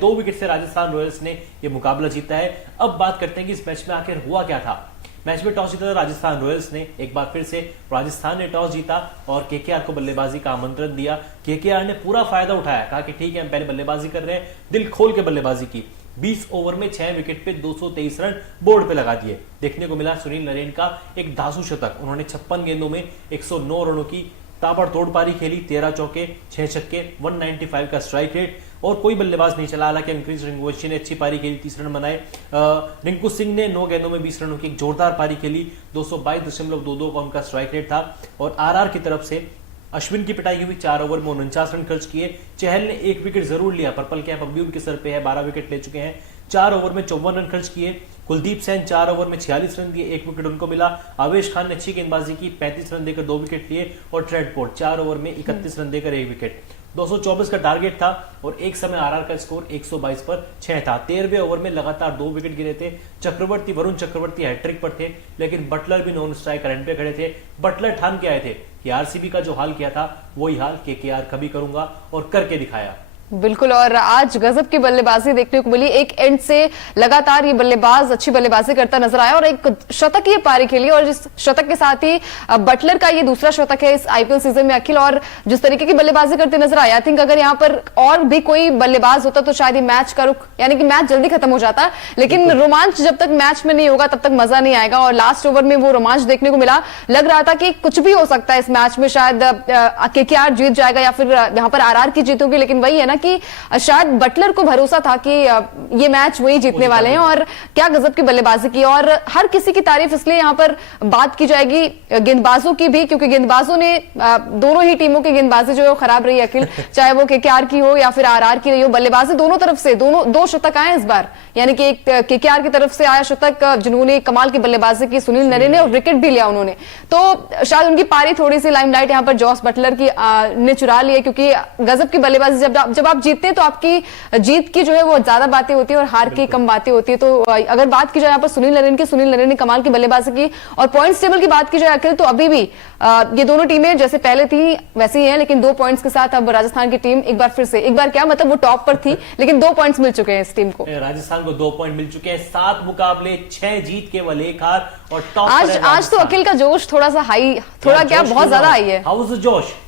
2 wicket से Rajasthan Royals ने यह मुकाबला जीता है। अब बात करते हैं कि इस मैच में आखिर हुआ क्या था। मैच में टॉस जीता था राजस्थान रॉयल्स ने। एक बार फिर से राजस्थान ने टॉस जीता और केकेआर को बल्लेबाजी का आमंत्रण दिया। केकेआर ने पूरा फायदा उठाया, कहा कि ठीक है हम पहले बल्लेबाजी कर रहे हैं, दिल खोल के बल्लेबाजी की। 20 ओवर में 6 विकेट पे 223 रन बोर्ड पे लगा दिए। देखने को मिला सुनील नरेन का एक धांसू शतक। उन्होंने 56 गेंदों में 109 रनों की ताबड़तोड़ पारी खेली, 13 चौके 6 छक्के, 195 का स्ट्राइक रेट और कोई बल्लेबाज नहीं चला। हालांकि अंकुश रिंकुवंशी ने अच्छी पारी खेली, 30 रन बनाए। रिंकू सिंह ने 9 गेंदों में 20 रनों की एक जोरदार पारी खेली, 222.22 का उनका स्ट्राइक रेट था। और आरआर की तरफ से अश्विन की पिटाई हुई, 4 ओवर में 49 रन खर्च किए। चहल ने 1 विकेट जरूर लिया, पर्पल कैप अब भी उनके सर पे है, 12 विकेट ले चुके हैं, 4 ओवर में 54 रन खर्च किए। कुलदीप सेन 4 ओवर में 46 रन दिए, 1 विकेट उनको मिला। आवेश खान ने अच्छी गेंदबाजी की, 35 रन देकर 2 विकेट लिए। और ट्रेडपोर्ट 4 ओवर में 31 रन देकर 1 विकेट। 224 का टारगेट था और एक समय आरआर का स्कोर 122 पर 6 था। 13वें ओवर में लगातार 2 विकेट गिरे थे। वरुण चक्रवर्ती हैट्रिक पर थे, लेकिन बटलर भी नॉन स्ट्राइक रन पे खड़े थे। बटलर ठान के आए थे कि आरसीबी का जो हाल किया था वही हाल केकेआर कभी करूंगा, और करके दिखाया। बिल्कुल, और आज गजब की बल्लेबाजी देखने को मिली। एक एंड से लगातार ये बल्लेबाज अच्छी बल्लेबाजी करता नजर आया और एक शतक ये पारी खेली। और इस शतक के साथ ही बटलर का ये दूसरा शतक है इस आईपीएल सीजन में अखिल। और जिस तरीके की बल्लेबाजी करते नजर आया, आई थिंक अगर यहाँ पर और भी कोई बल्लेबाज होता तो शायद ये मैच का रुख, यानी कि मैच जल्दी खत्म हो जाता। लेकिन रोमांच जब तक मैच में नहीं होगा तब तक मजा नहीं आएगा। और लास्ट ओवर में वो रोमांच देखने को मिला। लग रहा था कि कुछ भी हो सकता है इस मैच में, शायद केकेआर जीत जाएगा या फिर यहाँ पर आरआर की जीत होगी। लेकिन वही है ना कि शायद बटलर को भरोसा था कि ये मैच वही जीतने वाले हैं। और क्या गजब की बल्लेबाजी की। और हर किसी की तारीफ इसलिए यहां पर बात की जाएगी गेंदबाजों की भी, क्योंकि गेंदबाजों ने दोनों ही टीमों की गेंदबाजी जो है वो खराब रही अखिल, चाहे वो केकेआर की हो या फिर आरआर की रही हो। बल्लेबाजी दोनों तरफ से दो शतक आए इस बार, यानी कि एक केकेआर की तरफ से आया शतक जिन्होंने कमाल की बल्लेबाजी की, सुनील नरेन ने, और विकेट भी लिया उन्होंने। तो शायद उनकी पारी थोड़ी सी लाइमलाइट यहां पर जॉस बटलर की ने चुरा ली है, क्योंकि गजब की बल्लेबाजी जब आप जीतते हैं तो आपकी जीत की जो है वो ज्यादा बातें होती है और हार की कम बातें होती है। तो अगर बात की जाए यहाँ पर सुनील नरेन ने कमाल की बल्लेबाजी की। और पॉइंट्स टेबल की बात की जाए अखिल, तो अभी भी ये दोनों टीमें जैसे पहले थी वैसे ही हैं, लेकिन 2 पॉइंट्स के साथ अब राजस्थान की टीम एक बार क्या मतलब वो टॉप पर थी, लेकिन 2 पॉइंट्स मिल चुके हैं इस टीम को। राजस्थान को 2 पॉइंट मिल चुके हैं, 7 मुकाबले 6 जीत केवल 1 हार और टॉप आज तो अखिल का जोश थोड़ा सा हाई, थोड़ा क्या बहुत ज्यादा हाई है। हाउस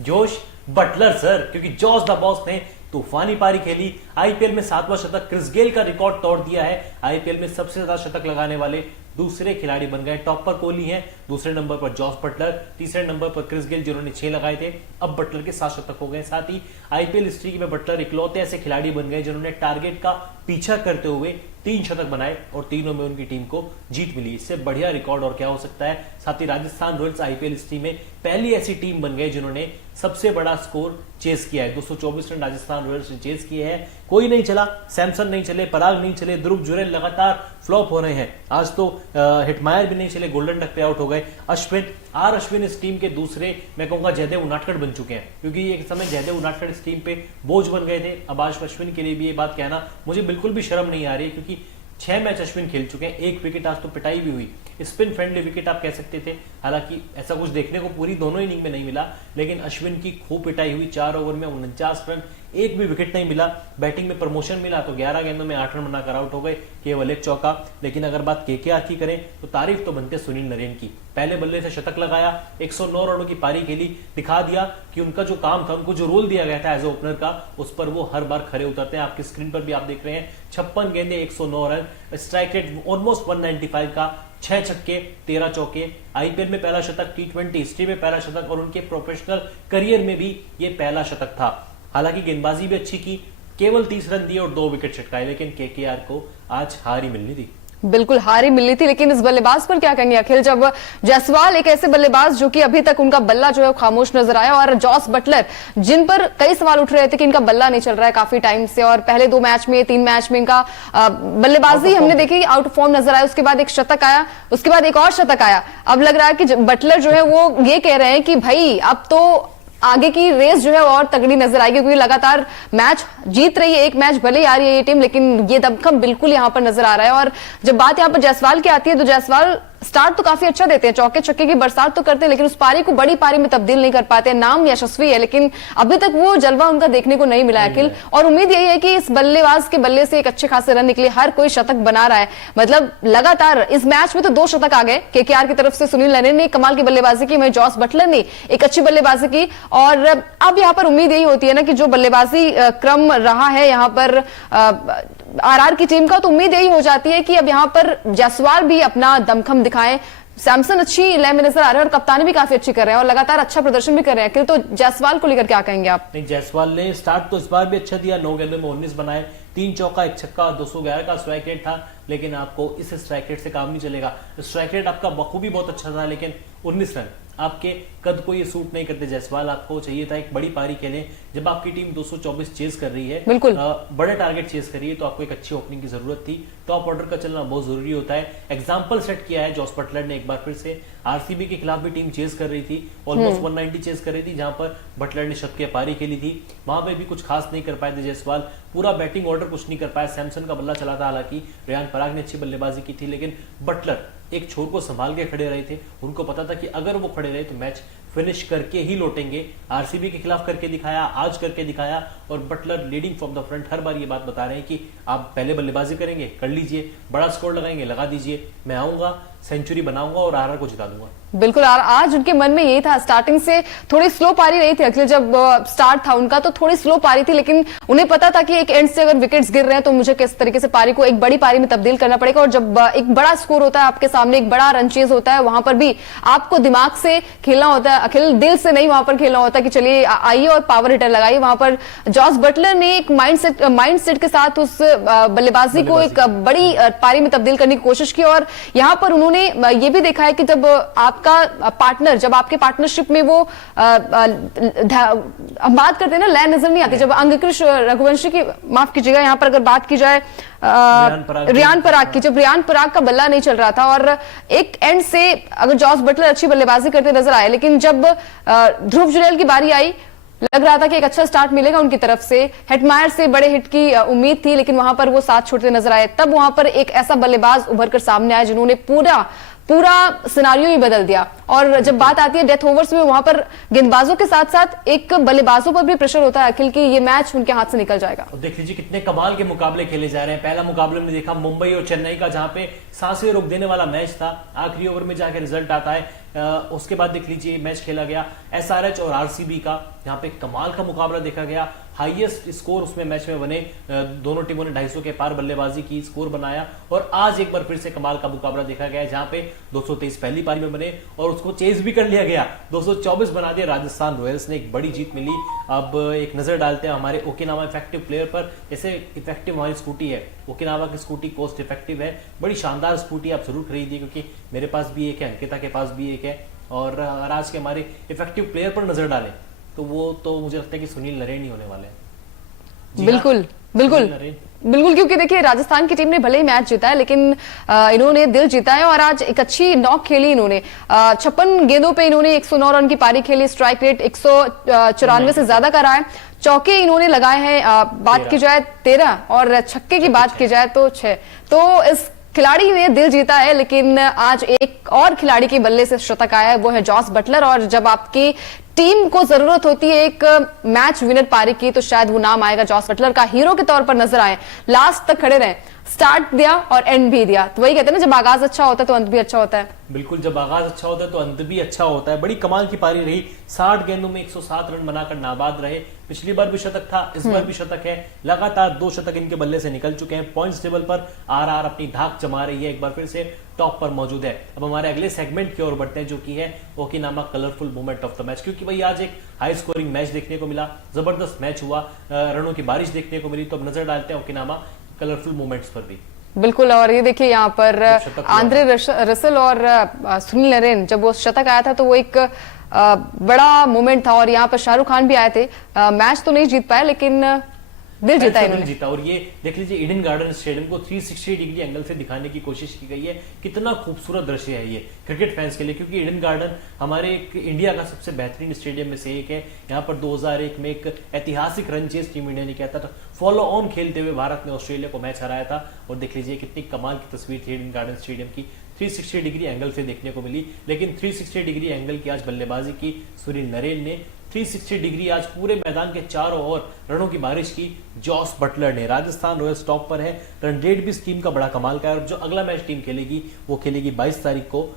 जोश बटलर सर, क्योंकि जॉस द बॉस ने तूफानी पारी खेली। आईपीएल में 7वां शतक, क्रिस गेल का रिकॉर्ड तोड़ दिया है। आईपीएल में सबसे ज्यादा शतक लगाने वाले दूसरे खिलाड़ी बन गए। टॉप पर कोहली हैं, दूसरे नंबर पर जॉस बटलर, तीसरे नंबर पर क्रिस गेल जिन्होंने 6 लगाए थे। अब बटलर के 7 शतक हो गए। साथ ही आईपीएल हिस्ट्री में बटलर इकलौते ऐसे खिलाड़ी बन गए जिन्होंने टारगेट का पीछा करते हुए 3 शतक बनाए और तीनों में उनकी टीम को जीत मिली। इससे बढ़िया रिकॉर्ड और क्या हो सकता है। साथ ही राजस्थान रॉयल्स आईपीएल हिस्ट्री में पहली ऐसी टीम बन गए जिन्होंने सबसे बड़ा स्कोर चेस किया है। 224 रन राजस्थान रॉयल्स ने चेस किए हैं। कोई नहीं चला, सैमसन नहीं चले, पराग नहीं चले, ध्रुव जुरेल लगातार फ्लॉप हो रहे हैं। आज तो हिटमायर भी नहीं चले, गोल्डन डक पे आउट हो गए। अश्विन इस टीम के दूसरे, मैं कहूंगा, जयदेव उनादकड़ बन चुके हैं, क्योंकि एक समय जयदेव उनादकड़ इस टीम पे बोझ बन गए थे। अब आज अश्विन के लिए भी ये बात कहना मुझे बिल्कुल भी शर्म नहीं आ रही, क्योंकि 6 मैच अश्विन खेल चुके हैं, 1 विकेट आज तो पिटाई भी हुई। स्पिन फ्रेंडली विकेट आप कह सकते थे, हालांकि ऐसा कुछ देखने को पूरी दोनों इनिंग में नहीं मिला, लेकिन अश्विन की खूब पिटाई हुई। 4 ओवर में 49 रन, 1 भी विकेट नहीं मिला। बैटिंग में प्रमोशन मिला तो 11 गेंदों में 8 रन बनाकर आउट हो गए, केवल 1 चौका। लेकिन अगर बात केकेआर की करें तो तारीफ तो बनते सुनील नरेन की। पहले बल्ले से शतक लगाया, 109 रनों की पारी खेली, दिखा दिया कि उनका जो काम था, उनको जो रोल दिया गया था एज ए ओपनर का, उस पर वो हर बार खरे उतरते हैं। आपकी स्क्रीन पर भी आप देख रहे हैं, 56 गेंदे 109 रन, स्ट्राइक रेट ऑलमोस्ट 195 का, 6 छक्के 13 चौके। आईपीएल में पहला शतक, T20 हिस्ट्री में पहला शतक और उनके प्रोफेशनल करियर में भी ये पहला शतक था। हालांकि गेंदबाजी भी अच्छी की, केवल 30 रन दिए और 2 विकेट छटकाए, लेकिन केकेआर को आज हार ही मिलनी थी। बिल्कुल हार ही मिलनी थी। लेकिन इस बल्लेबाज पर क्या कहेंगे अखिल, जब जायसवाल एक ऐसे बल्लेबाज जो कि अभी तक उनका बल्ला जो है खामोश नजर आया, और जॉस बटलर जिन पर कई सवाल उठ रहे थे कि इनका बल्ला नहीं चल रहा है काफी टाइम से, और पहले 2 मैच में 3 मैच में इनका बल्लेबाजी हमने देखी आउट ऑफ फॉर्म नजर आया। उसके बाद एक शतक आया, उसके बाद एक और शतक आया। अब लग रहा है कि बटलर जो है वो ये कह रहे हैं कि भाई अब तो आगे की रेस जो है और तगड़ी नजर आएगी, क्योंकि लगातार मैच जीत रही है। एक मैच भले ही आ रही है ये टीम, लेकिन ये दमखम बिल्कुल यहां पर नजर आ रहा है। और जब बात यहां पर जायसवाल की आती है तो जायसवाल स्टार्ट तो काफी अच्छा देते हैं, चौके छक्के की बरसात तो करते हैं, लेकिन उस पारी को बड़ी पारी में तब्दील नहीं कर पाते। नाम यशस्वी है, लेकिन अभी तक वो जलवा उनका देखने को नहीं मिला है अखिल। और उम्मीद यही है कि इस बल्लेबाज के बल्ले से एक अच्छे खासे रन निकले। हर कोई शतक बना रहा है, मतलब लगातार इस मैच में तो 2 शतक आ गए। केकेआर की तरफ से सुनील नरेन ने कमाल की बल्लेबाजी की, वहीं जॉस बटलर ने एक अच्छी बल्लेबाजी की। और अब यहाँ पर उम्मीद यही होती है ना कि जो बल्लेबाजी क्रम रहा है यहाँ पर आरआर की टीम का, तो उम्मीद यही हो जाती है कि अब यहाँ पर जायसवाल भी अपना दमखम दिखाएं। सैमसन अच्छी लय में नजर आ रहे हैं और कप्तानी भी काफी अच्छी कर रहे हैं और लगातार अच्छा प्रदर्शन भी कर रहे हैं। तो जायसवाल को लेकर क्या कहेंगे आप? नहीं, जायसवाल ने स्टार्ट तो इस बार भी अच्छा दिया, 9 गेंदों में 19 बनाए, 3 चौका 1 छक्का, 211 का स्ट्राइक रेट था। लेकिन आपको इस स्ट्राइक रेट से काम नहीं चलेगा। स्ट्राइक रेट आपका बखूबी बहुत अच्छा था, लेकिन 19 रन आपके कद को ये सूट नहीं करते। जायसवाल आपको चाहिए था एक बड़ी पारी खेलें। जब आपकी टीम 224 चेज कर रही है, बिल्कुल बड़े टारगेट चेज कर रही है, तो आपको एक अच्छी ओपनिंग की जरूरत थी। टॉप ऑर्डर का चलना बहुत जरूरी होता है। एग्जाम्पल सेट किया है जॉस बटलर ने एक बार फिर से। आरसीबी के खिलाफ भी टीम चेज कर रही थी, ऑलमोस्ट 190 चेज कर रही थी, जहां पर बटलर ने शतकीय पारी खेली थी। वहां पे भी कुछ खास नहीं कर पाए थे जायसवाल। पूरा बैटिंग ऑर्डर कुछ नहीं कर पाया। सैमसन का बल्ला चला था, हालांकि रेयान पराग ने अच्छी बल्लेबाजी की थी, लेकिन बटलर एक छोर को संभाल के खड़े रहे थे। उनको पता था कि अगर वो खड़े रहे तो मैच फिनिश करके ही लौटेंगे। आरसीबी के खिलाफ करके दिखाया, आज करके दिखाया। और Buttler leading from the front हर बार ये बात बता रहे हैं कि आप पहले बल्लेबाजी करेंगे, कर लीजिए, बड़ा स्कोर लगाएंगे, लगा दीजिए, मैं आऊंगा, सेंचुरी बनाऊंगा और आरआर को जिता दूंगा। बिल्कुल, आज उनके मन में यही था। स्टार्टिंग से थोड़ी स्लो पारी रही थी अखिल, जब स्टार्ट था उनका तो थोड़ी स्लो पारी थी, लेकिन उन्हें पता था कि एक एंड से अगर विकेट्स गिर रहे हैं तो मुझे किस तरीके से पारी को एक बड़ी पारी में तब्दील करना पड़ेगा। और जब एक बड़ा स्कोर होता है आपके सामने, एक बड़ा रन चेज होता है, वहां पर भी आपको दिमाग से खेलना होता है अखिल, दिल से नहीं वहां पर खेलना होता कि चलिए आइए और पावर हिटर लगाइए। वहां पर जॉस बटलर ने एक माइंडसेट के साथ उस बल्लेबाजी को एक बड़ी पारी में तब्दील करने की कोशिश की। और यहां पर उन्होंने ये भी देखा है कि जब आपका पार्टनर, जब आपके पार्टनरशिप में वो हम बात करते हैं ना, लय नजर नहीं आती। जब अंगकृष रघुवंशी की, माफ कीजिएगा, यहाँ पर अगर बात की जाए रियान पराग की, जब रियान पराग का बल्ला नहीं चल रहा था और एक एंड से अगर जॉस बटलर अच्छी बल्लेबाजी करते नजर आए, लेकिन जब ध्रुव जुरैल की बारी आई, लग रहा था कि एक अच्छा स्टार्ट मिलेगा उनकी तरफ से। हेटमायर से बड़े हिट की उम्मीद थी, लेकिन वहां पर वो साथ छोड़ते नजर आए। तब वहां पर एक ऐसा बल्लेबाज उभर कर सामने आया जिन्होंने पूरा सिनारियो ही बदल दिया। और जब बात आती है डेथ ओवर्स में, वहां पर गेंदबाजों के साथ साथ एक बल्लेबाजों पर भी प्रेशर होता है अखिल कि ये मैच उनके हाथ से निकल जाएगा। और देख लीजिए कितने कमाल के मुकाबले खेले जा रहे हैं। पहला मुकाबले में देखा मुंबई और चेन्नई का, जहां पे सांसें रोक देने वाला मैच था। आखिरी ओवर में जाके रिजल्ट आता है। उसके बाद देख लीजिए मैच खेला गया एसआरएच और आरसीबी का, यहाँ पे कमाल का मुकाबला देखा गया। हाईएस्ट स्कोर उसमें मैच में बने, दोनों टीमों ने 250 के पार बल्लेबाजी की, स्कोर बनाया। और आज एक बार फिर से कमाल का मुकाबला देखा गया, जहां पे 223 पहली पारी में बने और उसको चेज भी कर लिया गया, 224 बना दिया। राजस्थान रॉयल्स ने एक बड़ी जीत मिली। अब एक नजर डालते हैं हमारे ओकिनावा इफेक्टिव प्लेयर पर। जैसे इफेक्टिव हमारी स्कूटी है, ओकिनावा की स्कूटी कॉस्ट इफेक्टिव है, बड़ी शानदार स्कूटी, आप जरूर खरीदिए, क्योंकि मेरे पास भी एक है, अंकिता के पास भी एक है। और आज के हमारे इफेक्टिव प्लेयर पर नजर डालें तो वो तो मुझे लगता है कि सुनील नरेन ही होने वाले हैं। बिल्कुल बिल्कुल बिल्कुल, क्योंकि देखिए राजस्थान की टीम ने भले ही मैच जीता है, लेकिन इन्होंने दिल जीता है और आज एक अच्छी नॉक खेली इन्होंने। 56 गेंदों पे इन्होंने 109 रन की पारी खेली, स्ट्राइक रेट 194 से ज्यादा का रहा है। चौके इन्होंने लगाए हैं, बात की जाए 13 और छक्के की बात की जाए तो 6। तो इस खिलाड़ी ने दिल जीता है। लेकिन आज एक और खिलाड़ी के बल्ले से शतक आया है, वो है जॉस बटलर। और जब आपकी टीम को जरूरत होती है एक मैच विनर पारी की, तो शायद वो नाम आएगा जॉस बटलर का। हीरो के तौर पर नजर आए, लास्ट तक खड़े रहे, स्टार्ट दिया और एंड भी दिया। तो वही कहते हैं ना, जब आगाज अच्छा होता है तो अंत भी अच्छा होता है। बिल्कुल, जब आगाज अच्छा होता है तो अंत भी अच्छा होता है। बड़ी कमाल की पारी रही, 60 गेंदों में 107 रन बनाकर नाबाद रहे। पिछली बार भी शतक था, इस बार भी शतक है। लगातार 2 शतक इनके बल्ले से निकल चुके हैं। पॉइंट्स टेबल पर आरआर अपनी धाक जमा रही है, एक बार फिर से टॉप पर मौजूद है। अब हमारे अगले सेगमेंट की ओर बढ़ते हैं, जो कि है Okinawa colourful moment of the match. क्योंकि भाई आज एक हाई स्कोरिंग मैच देखने को मिला, जबरदस्त मैच हुआ, रनों की बारिश देखने को मिली। तो अब नजर डालते हैं ओकिनावा कलरफुल मोमेंट्स पर भी। बिल्कुल, और ये देखिए यहाँ पर आंद्रे रसल और सुनील नरेन, जब वो शतक आया था तो वो एक बड़ा मोमेंट था। और यहाँ पर शाहरुख खान भी आए थे। मैच तो नहीं जीत पाए, लेकिन दिल जीता इन्होंने। जीता। और ये देख लीजिए ईडन गार्डन स्टेडियम को 360 डिग्री एंगल से दिखाने की कोशिश की गई है। कितना खूबसूरत दृश्य है ये क्रिकेट फैंस के लिए, क्योंकि ईडन गार्डन हमारे इंडिया का सबसे बेहतरीन स्टेडियम में से एक है। यहाँ पर 2001 में एक ऐतिहासिक रन चेज टीम इंडिया ने किया था। फॉलो ऑन खेलते हुए भारत ने ऑस्ट्रेलिया को मैच हराया था। और देख लीजिए कितनी कमाल की तस्वीर थी ईडन गार्डन स्टेडियम की। 360 डिग्री एंगल से देखने को मिली, लेकिन 360 डिग्री एंगल की आज बल्लेबाजी की सुनील नरेन ने। 360 डिग्री आज पूरे मैदान के चारों ओर रनों की बारिश की जॉस बटलर ने। राजस्थान रॉयल्स टॉप पर है, रन रेट भी इस टीम का बड़ा कमाल का है। और जो अगला मैच टीम खेलेगी वो खेलेगी 22 तारीख को